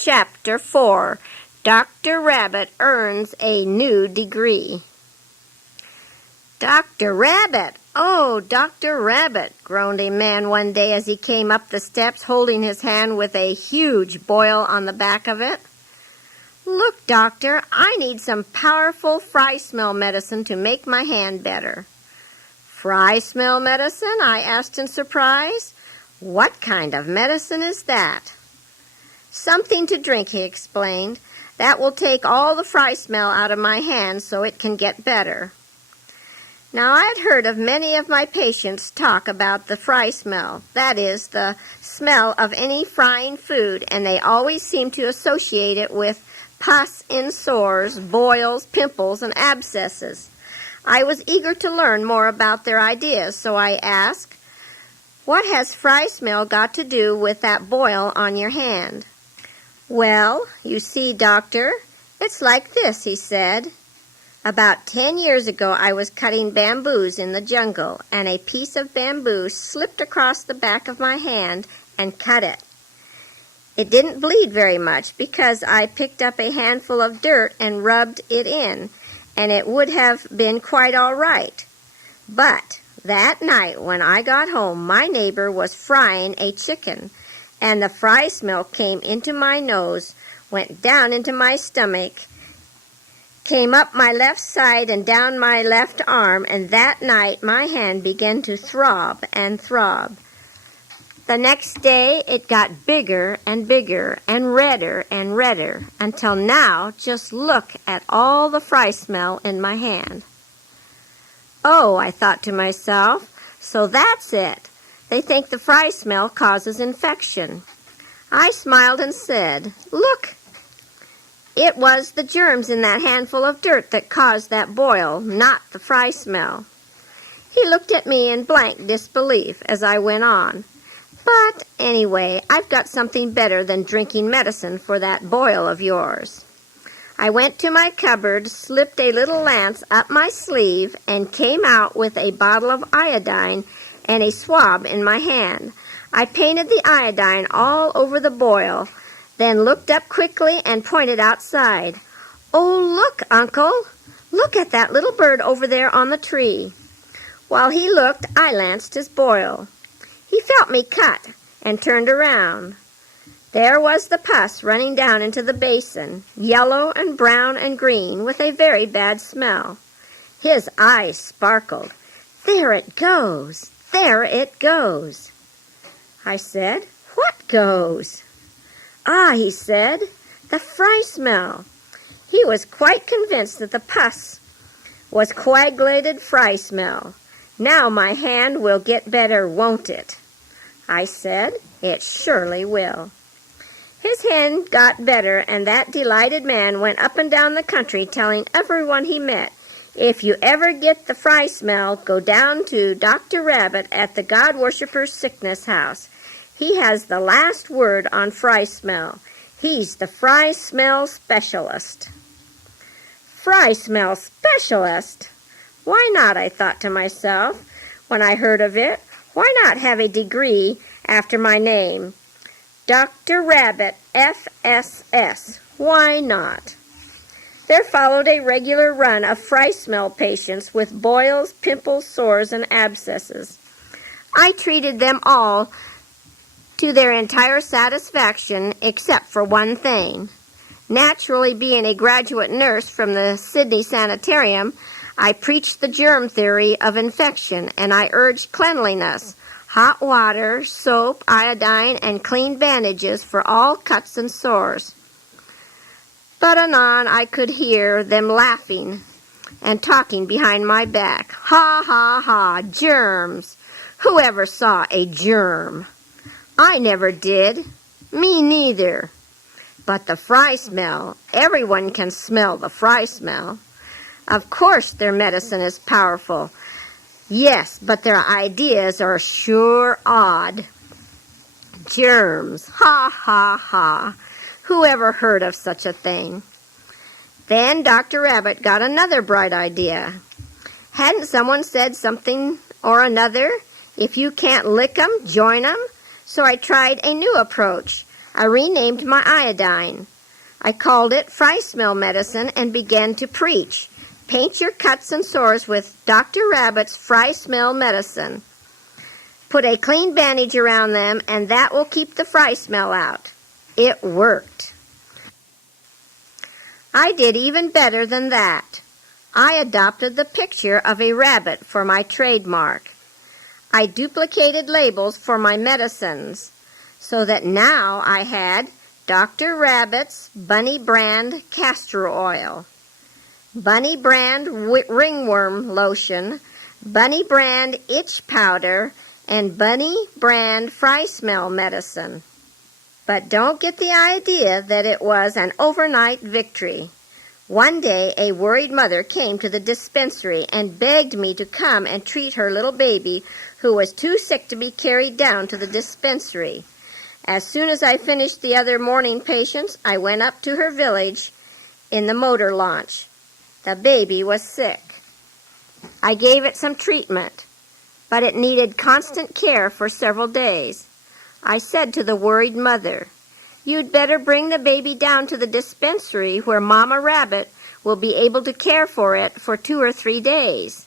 Chapter 4. Dr. Rabbit Earns a New Degree. "Dr. Rabbit! Oh, Dr. Rabbit!" groaned a man one day as he came up the steps holding his hand with a huge boil on the back of it. "Look, Doctor, I need some powerful fry smell medicine to make my hand better." "Fry smell medicine?" I asked in surprise. "What kind of medicine is that?" "Something to drink," he explained. "That will take all the fry smell out of my hand so it can get better." Now, I had heard of many of my patients talk about the fry smell, that is, the smell of any frying food, and they always seem to associate it with pus in sores, boils, pimples, and abscesses. I was eager to learn more about their ideas, so I asked, "What has fry smell got to do with that boil on your hand?" "Well, you see, Doctor, it's like this," he said. "About 10 years ago I was cutting bamboos in the jungle, and a piece of bamboo slipped across the back of my hand and cut it. It didn't bleed very much because I picked up a handful of dirt and rubbed it in, and it would have been quite all right. But that night when I got home, my neighbor was frying a chicken, and the fry smell came into my nose, went down into my stomach, came up my left side and down my left arm, and that night my hand began to throb and throb. The next day it got bigger and bigger and redder, until now just look at all the fry smell in my hand." "Oh," I thought to myself, "so that's it. They think the fry smell causes infection." I smiled and said, "Look, it was the germs in that handful of dirt that caused that boil, not the fry smell." He looked at me in blank disbelief as I went on. "But anyway, I've got something better than drinking medicine for that boil of yours." I went to my cupboard, slipped a little lance up my sleeve, and came out with a bottle of iodine and a swab in my hand. I painted the iodine all over the boil, then looked up quickly and pointed outside. "Oh, look, Uncle! Look at that little bird over there on the tree." While he looked, I lanced his boil. He felt me cut and turned around. There was the pus running down into the basin, yellow and brown and green, with a very bad smell. His eyes sparkled. "There it goes! There it goes!" I said, "What goes?" "Ah," he said, "the fry smell." He was quite convinced that the pus was coagulated fry smell. "Now my hand will get better, won't it?" I said, "It surely will." His hand got better, and that delighted man went up and down the country telling everyone he met, "If you ever get the fry smell, go down to Dr. Rabbit at the God Worshipers' Sickness House. He has the last word on fry smell. He's the fry smell specialist." Fry smell specialist? Why not, I thought to myself when I heard of it. Why not have a degree after my name? Dr. Rabbit, FSS. Why not? There followed a regular run of fry smell patients with boils, pimples, sores, and abscesses. I treated them all to their entire satisfaction except for one thing. Naturally, being a graduate nurse from the Sydney Sanitarium, I preached the germ theory of infection, and I urged cleanliness, hot water, soap, iodine, and clean bandages for all cuts and sores. But anon I could hear them laughing and talking behind my back. "Ha, ha, ha, germs! Who ever saw a germ?" I never did. Me neither. But the fry smell, everyone can smell the fry smell. Of course their medicine is powerful. Yes, but their ideas are sure odd. Germs, ha, ha, ha. Who ever heard of such a thing? Then Dr. Rabbit got another bright idea. Hadn't someone said something or another? If you can't lick 'em, join 'em? So I tried a new approach. I renamed my iodine. I called it fry smell medicine and began to preach. Paint your cuts and sores with Dr. Rabbit's fry smell medicine. Put a clean bandage around them, and that will keep the fry smell out. It worked. I did even better than that. I adopted the picture of a rabbit for my trademark. I duplicated labels for my medicines so that now I had Dr. Rabbit's Bunny Brand Castor Oil, Bunny Brand Ringworm Lotion, Bunny Brand Itch Powder, and Bunny Brand Fry Smell Medicine. But don't get the idea that it was an overnight victory. One day, a worried mother came to the dispensary and begged me to come and treat her little baby who was too sick to be carried down to the dispensary. As soon as I finished the other morning patients, I went up to her village in the motor launch. The baby was sick. I gave it some treatment, but it needed constant care for several days. I said to the worried mother, "You'd better bring the baby down to the dispensary where Mama Rabbit will be able to care for it for 2 or 3 days.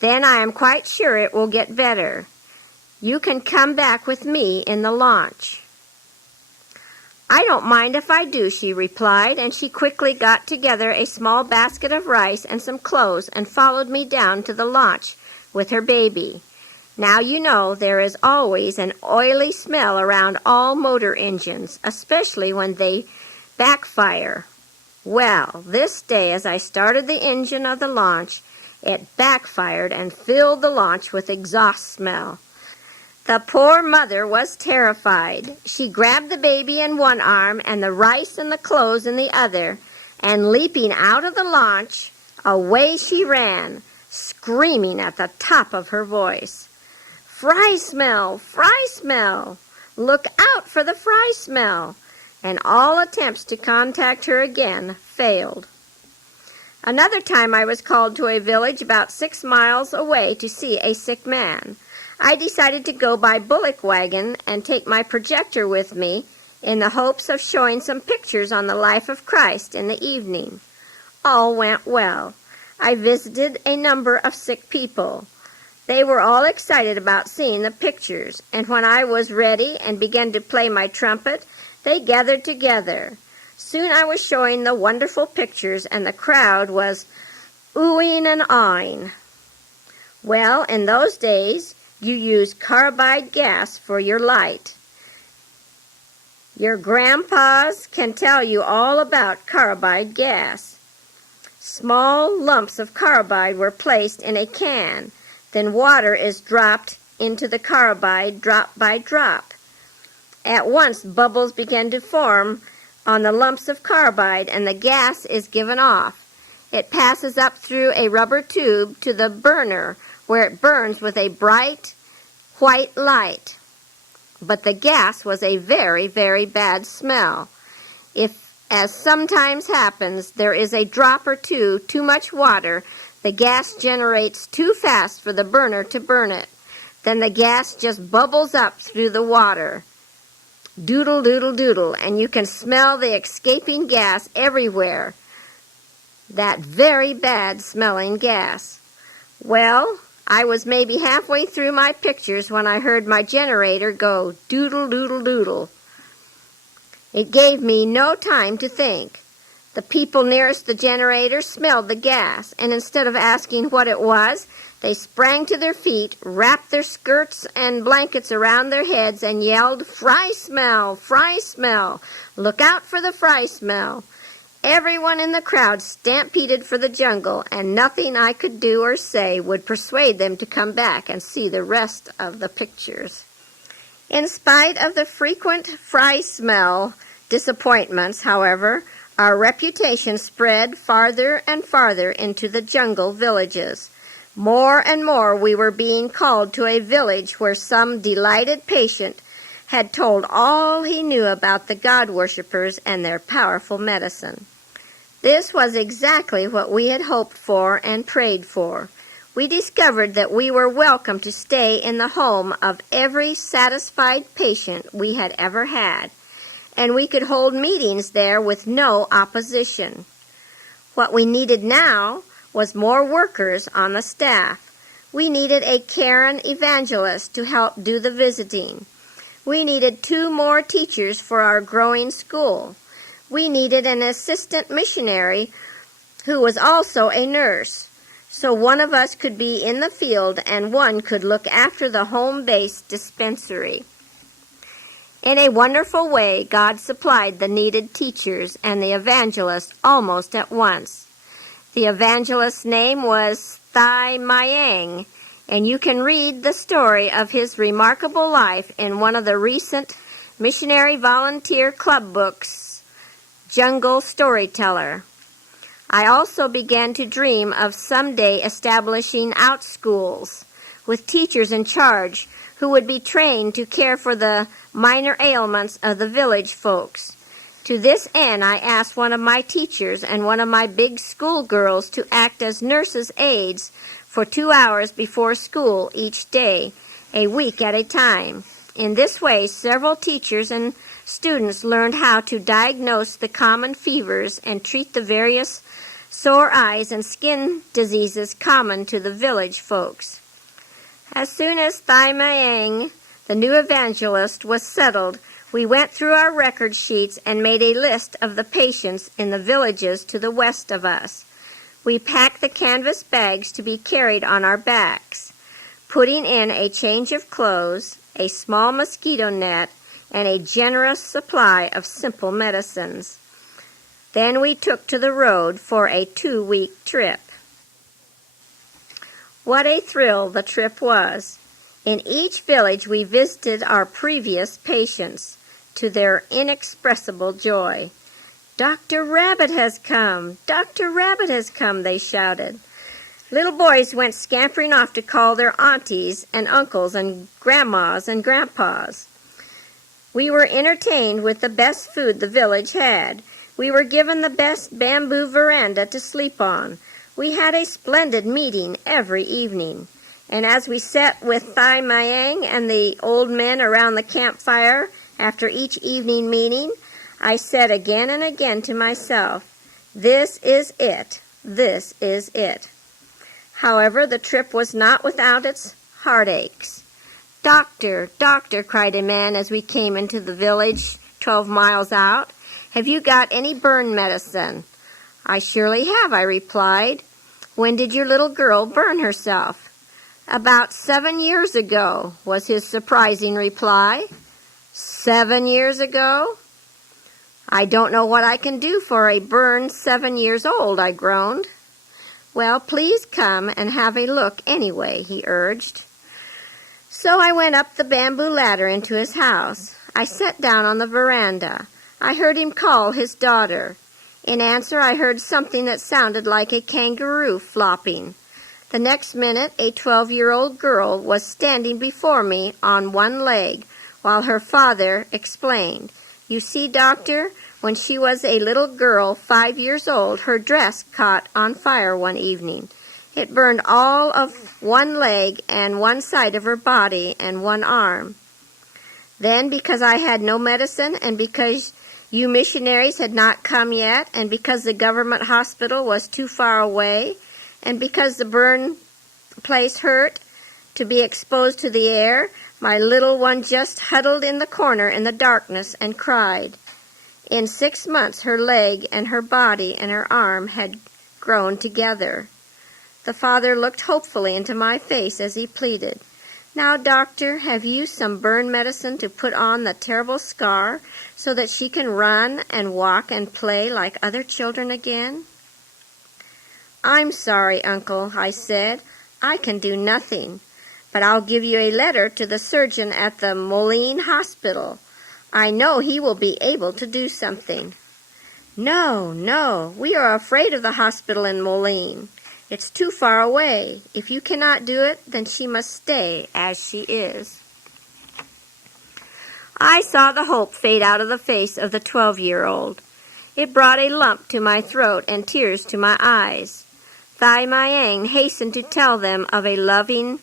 Then I am quite sure it will get better. You can come back with me in the launch." "I don't mind if I do," she replied, and she quickly got together a small basket of rice and some clothes and followed me down to the launch with her baby. Now you know there is always an oily smell around all motor engines, especially when they backfire. Well, this day as I started the engine of the launch, it backfired and filled the launch with exhaust smell. The poor mother was terrified. She grabbed the baby in one arm and the rice and the clothes in the other, and leaping out of the launch, away she ran, screaming at the top of her voice. "Fry smell! Fry smell! Look out for the fry smell!" And all attempts to contact her again failed. Another time I was called to a village about 6 miles away to see a sick man. I decided to go by bullock wagon and take my projector with me in the hopes of showing some pictures on the life of Christ in the evening. All went well. I visited a number of sick people. They were all excited about seeing the pictures, and when I was ready and began to play my trumpet, they gathered together. Soon I was showing the wonderful pictures, and the crowd was oohing and awing. Well, in those days, you used carbide gas for your light. Your grandpas can tell you all about carbide gas. Small lumps of carbide were placed in a can. Then water is dropped into the carbide drop by drop. At once bubbles begin to form on the lumps of carbide and the gas is given off. It passes up through a rubber tube to the burner where it burns with a bright white light. But the gas was a very, very bad smell. If, as sometimes happens, there is a drop or two too much water, the gas generates too fast for the burner to burn it. Then the gas just bubbles up through the water. Doodle, doodle, doodle, and you can smell the escaping gas everywhere. That very bad smelling gas. Well, I was maybe halfway through my pictures when I heard my generator go doodle, doodle, doodle. It gave me no time to think. The people nearest the generator smelled the gas, and instead of asking what it was, they sprang to their feet, wrapped their skirts and blankets around their heads, and yelled, "Fry smell! Fry smell! Look out for the fry smell!" Everyone in the crowd stampeded for the jungle, and nothing I could do or say would persuade them to come back and see the rest of the pictures. In spite of the frequent fry smell disappointments, however, our reputation spread farther and farther into the jungle villages. More and more we were being called to a village where some delighted patient had told all he knew about the God worshippers and their powerful medicine. This was exactly what we had hoped for and prayed for. We discovered that we were welcome to stay in the home of every satisfied patient we had ever had. and we could hold meetings there with no opposition. What we needed now was more workers on the staff. We needed a Karen evangelist to help do the visiting. We needed 2 more teachers for our growing school. We needed an assistant missionary who was also a nurse, so one of us could be in the field and one could look after the home-based dispensary. In a wonderful way, God supplied the needed teachers and the evangelist almost at once. The evangelist's name was Thai Mayang, and you can read the story of his remarkable life in one of the recent Missionary Volunteer Club books, Jungle Storyteller. I also began to dream of someday establishing out schools with teachers in charge who would be trained to care for the minor ailments of the village folks. To this end, I asked one of my teachers and one of my big school girls to act as nurses' aides for 2 hours before school each day, a week at a time. In this way, several teachers and students learned how to diagnose the common fevers and treat the various sore eyes and skin diseases common to the village folks. As soon as Thai Mayang, the new evangelist, was settled, we went through our record sheets and made a list of the patients in the villages to the west of us. We packed the canvas bags to be carried on our backs, putting in a change of clothes, a small mosquito net, and a generous supply of simple medicines. Then we took to the road for a 2-week trip. What a thrill the trip was! In each village we visited our previous patients, to their inexpressible joy. "Dr. Rabbit has come! Dr. Rabbit has come!" they shouted. Little boys went scampering off to call their aunties and uncles and grandmas and grandpas. We were entertained with the best food the village had. We were given the best bamboo veranda to sleep on. We had a splendid meeting every evening. And as we sat with Thai Mayang and the old men around the campfire after each evening meeting, I said again and again to myself, "This is it. This is it." However, the trip was not without its heartaches. "Doctor, doctor," cried a man as we came into the village 12 miles out, "have you got any burn medicine?" "I surely have," I replied. "When did your little girl burn herself?" "About 7 years ago," was his surprising reply. 7 years ago? "I don't know what I can do for a burn 7 years old," I groaned. "Well, please come and have a look anyway," he urged. So I went up the bamboo ladder into his house. I sat down on the veranda. I heard him call his daughter. In answer, I heard something that sounded like a kangaroo flopping. The next minute, a 12-year-old girl was standing before me on one leg, while her father explained, "You see, doctor, when she was a little girl 5 years old, her dress caught on fire one evening. It burned all of one leg and one side of her body and one arm. Then, because I had no medicine, and because you missionaries had not come yet, and because the government hospital was too far away, and because the burn place hurt to be exposed to the air, my little one just huddled in the corner in the darkness and cried. In 6 months, her leg and her body and her arm had grown together." The father looked hopefully into my face as he pleaded, "Now, doctor, have you some burn medicine to put on the terrible scar so that she can run and walk and play like other children again?" "I'm sorry, uncle," I said. "I can do nothing, but I'll give you a letter to the surgeon at the Moline Hospital. I know he will be able to do something." "No, no, we are afraid of the hospital in Moline. It's too far away. If you cannot do it, then she must stay as she is." I saw the hope fade out of the face of the 12-year-old. It brought a lump to my throat and tears to my eyes. Thai Mayang hastened to tell them of a loving,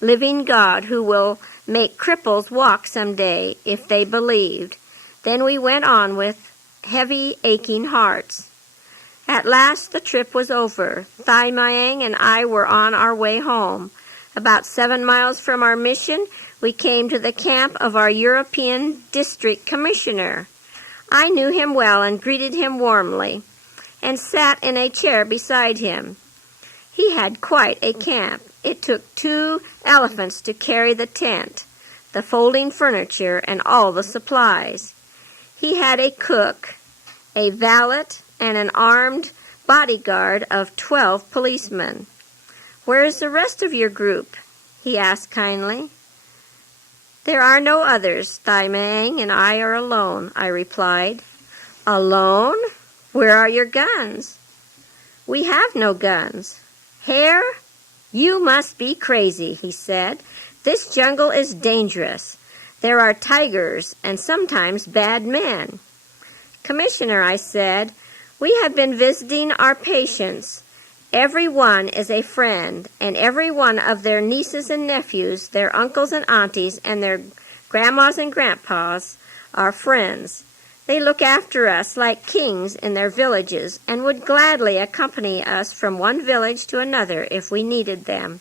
living God who will make cripples walk someday if they believed. Then we went on with heavy, aching hearts. At last the trip was over. Thai Myang and I were on our way home. About 7 miles from our mission, we came to the camp of our European district commissioner. I knew him well and greeted him warmly, and sat in a chair beside him. He had quite a camp. It took 2 elephants to carry the tent, the folding furniture, and all the supplies. He had a cook, a valet, and an armed bodyguard of 12 policemen. "Where is the rest of your group?" he asked kindly. "There are no others. Thai Myang and I are alone," I replied. "Alone? Where are your guns?" "We have no guns." "Hare, you must be crazy," he said. "This jungle is dangerous. There are tigers and sometimes bad men." "Commissioner," I said, "we have been visiting our patients. Every one is a friend, and every one of their nieces and nephews, their uncles and aunties, and their grandmas and grandpas are friends. They look after us like kings in their villages and would gladly accompany us from one village to another if we needed them."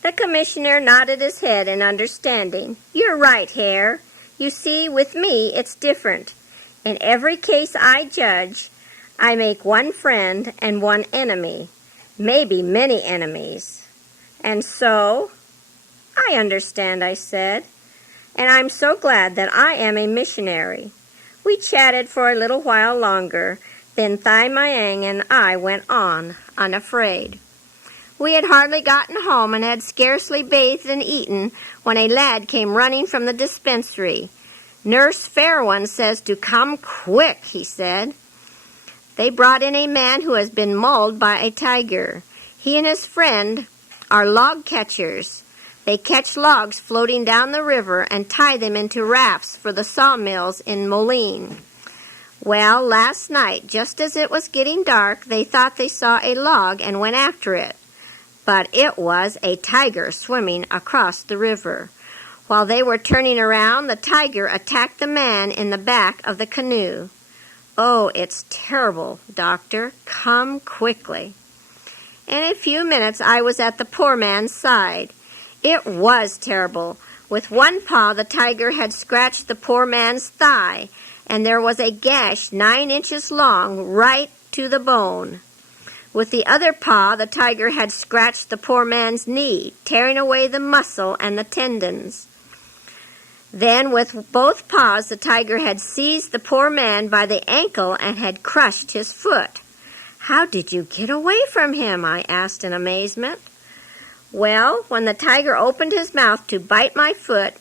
The commissioner nodded his head in understanding. "You're right, Hare. You see, with me it's different. In every case I judge, I make one friend and one enemy, maybe many enemies. And so, I understand," I said, "and I'm so glad that I am a missionary." We chatted for a little while longer, then Thai Myang and I went on, unafraid. We had hardly gotten home and had scarcely bathed and eaten when a lad came running from the dispensary. "Nurse Fairone says to come quick," he said. They brought in a man who has been mauled by a tiger. He and his friend are log catchers. They catch logs floating down the river and tie them into rafts for the sawmills in Moline. Well, last night, just as it was getting dark, they thought they saw a log and went after it. But it was a tiger swimming across the river. While they were turning around, the tiger attacked the man in the back of the canoe. "Oh, it's terrible, Doctor. Come quickly." In a few minutes I was at the poor man's side. It was terrible. With one paw the tiger had scratched the poor man's thigh, and there was a gash 9 inches long right to the bone. With the other paw the tiger had scratched the poor man's knee, tearing away the muscle and the tendons. Then with both paws the tiger had seized the poor man by the ankle and had crushed his foot. "How did you get away from him?" I asked in amazement. "Well, when the tiger opened his mouth to bite my foot,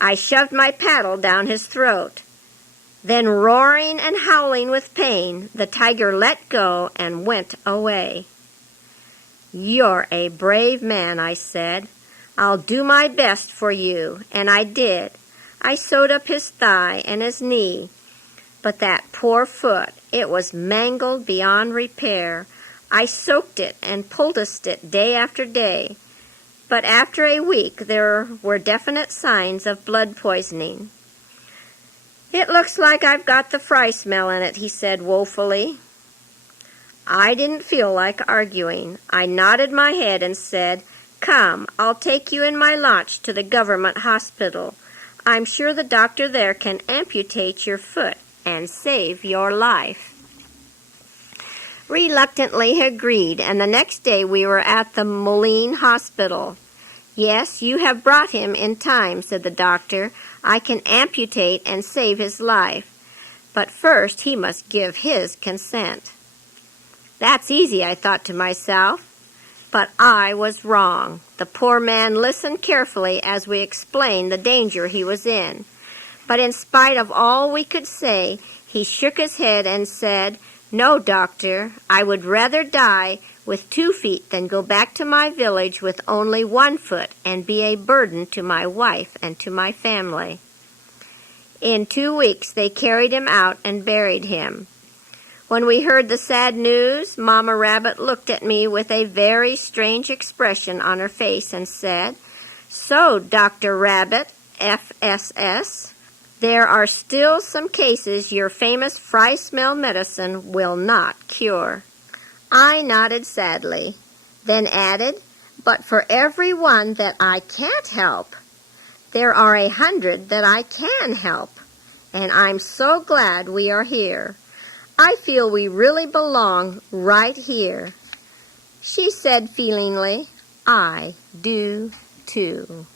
I shoved my paddle down his throat. Then, roaring and howling with pain, the tiger let go and went away." "You're a brave man," I said. "I'll do my best for you," and I did. I sewed up his thigh and his knee. But that poor foot, it was mangled beyond repair. I soaked it and poulticed it day after day. But after a week there were definite signs of blood poisoning. "It looks like I've got the fry smell in it," he said woefully. I didn't feel like arguing. I nodded my head and said, "Come, I'll take you in my launch to the government hospital. I'm sure the doctor there can amputate your foot and save your life." Reluctantly he agreed, and the next day we were at the Moline Hospital. "Yes, you have brought him in time," said the doctor. "I can amputate and save his life. But first he must give his consent." That's easy, I thought to myself. But I was wrong. The poor man listened carefully as we explained the danger he was in. But in spite of all we could say, he shook his head and said, "No, doctor, I would rather die with 2 feet than go back to my village with only 1 foot and be a burden to my wife and to my family." In 2 weeks they carried him out and buried him. When we heard the sad news, Mama Rabbit looked at me with a very strange expression on her face and said, "So, Dr. Rabbit, FSS, There are still some cases your famous fry smell medicine will not cure." I nodded sadly, then added, "But for every one that I can't help, there are 100 that I can help, and I'm so glad we are here. I feel we really belong right here." She said feelingly, "I do too."